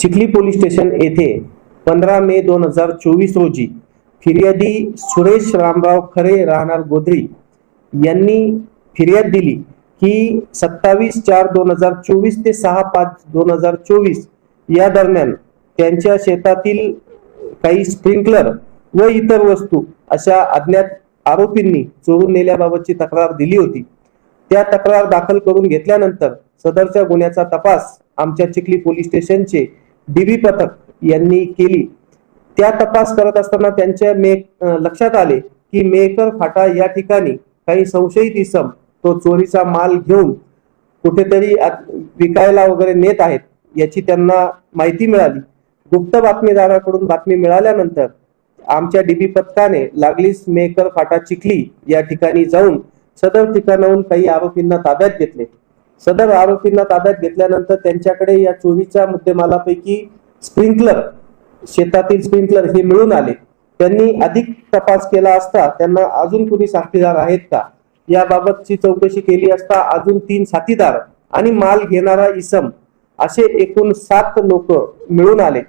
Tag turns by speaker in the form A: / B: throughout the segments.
A: Chikhli police station येथे पंधरा मे दोन हजार चोवीस रोजी फिर्यादी सुरेश रामराव खरे राहणार गोदरी यांनी फिर्याद दिली की सत्तावीस चार दोन हजार चोवीस ते सहा पाच दोन हजार चोवीस या दरम्यान त्यांच्या शेतातील काही स्प्रिंकलर व इतर वस्तू अशा अज्ञात आरोपींनी चोरून नेल्याबाबतची तक्रार दिली होती त्या तक्रार दाखल करून घेतल्यानंतर सदरच्या गुन्ह्याचा तपास आमच्या चिखली पोलीस स्टेशनचे डीबी पथक यांनी केली त्या तपास करत असताना त्यांच्या मे लक्षात आले की मेकर फाटा या ठिकाणी काही संशयित इसम तो चोरीचा माल घेऊन कुठेतरी विकायला वगैरे नेत आहेत याची त्यांना माहिती मिळाली गुप्त बातमीदाराकडून बातमी मिळाल्यानंतर आमच्या डीबी पथकाने लागलीच मेकर फाटा चिखली या ठिकाणी जाऊन सदर ठिकाणाहून काही आरोपींना ताब्यात घेतले सदर आरोपींना ताब्यात घेतल्यानंतर त्यांच्याकडे या चोवीच्या मुद्देमालापैकी स्प्रिंकलर शेतातील स्प्रिंकलर हे मिळून आले त्यांनी अधिक तपास केला असता त्यांना अजून कुणी साथीदार आहेत का याबाबतची चौकशी केली असता अजून तीन साथीदार आणि माल घेणारा इसम असे एकूण सात लोक मिळून आले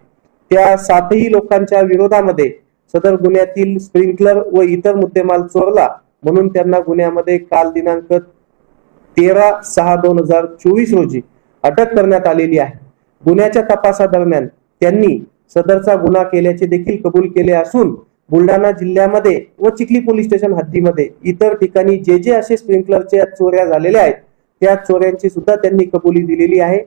A: त्या सातही लोकांच्या विरोधामध्ये सदर गुन्ह्यातील स्प्रिंकलर व इतर मुद्देमाल चोरला म्हणून त्यांना गुन्ह्यामध्ये काल दिनांक तेरा सहा दोन हजार चोवीस रोजी अटक करण्यात आलेली आहे गुन्ह्याच्या तपासादरम्यान त्यांनी सदरचा गुन्हा केल्याचे देखील कबूल केले असून बुलढाणा जिल्ह्यामध्ये व चिखली पोलीस स्टेशन हद्दीमध्ये इतर ठिकाणी जे जे असे स्प्रिंकलरच्या चोऱ्या झालेल्या आहेत त्या चोऱ्यांची सुद्धा त्यांनी कबुली दिलेली आहे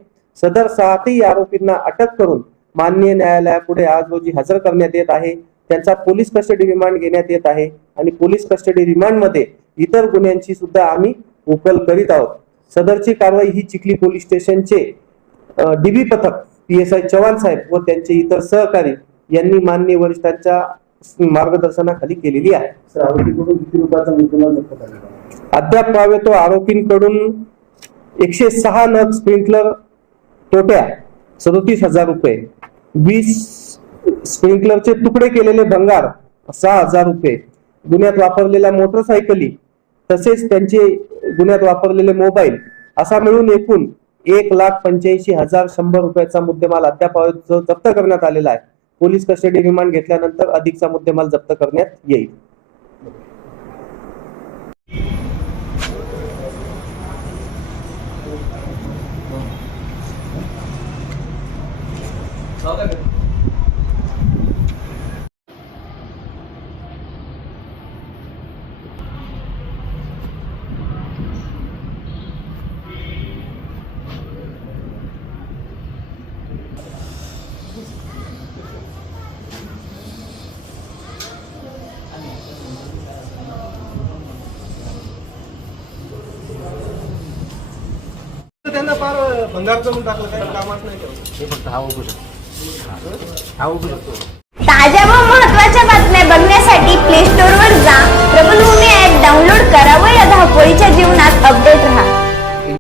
A: सदर सातही आरोपींना अटक करून मान्य न्यायालयापुढे आज रोजी हजर करण्यात येत आहे त्यांचा पोलीस कस्टडी रिमांड घेण्यात येत आहे आणि पोलीस कस्टडी रिमांडमध्ये इतर गुन्ह्यांची सुद्धा आम्ही उकल करीत आहोत सदरची कारवाई ही चिखली पोलीस स्टेशनचे डीबी पथक पी एस आय चव्हाण साहेब व त्यांचे इतर सहकारी यांनी मान्य वरिष्ठांच्या मार्गदर्शनाखाली केलेली आहे अद्याप पावे तो आरोपींकडून एकशे सहा नग स्प्रिंकलर तोट्या सदोतीस हजार रुपये वीस स्प्रिंकलरचे तुकडे केलेले भंगार सहा हजार रुपये गुन्ह्यात वापरलेल्या मोटरसायकली तसेच त्यांचे गुन्ह्यात वापरलेले मोबाईल असा मिळून एकूण एक लाख पंच्याऐंशी हजार शंभर रुपयाचा मुद्देमाल अद्याप जप्त करण्यात आलेला आहे पोलीस कस्टडी रिमांड घेतल्यानंतर अधिकचा मुद्देमाल जप्त करण्यात येईल
B: नाही बघण्यासाठी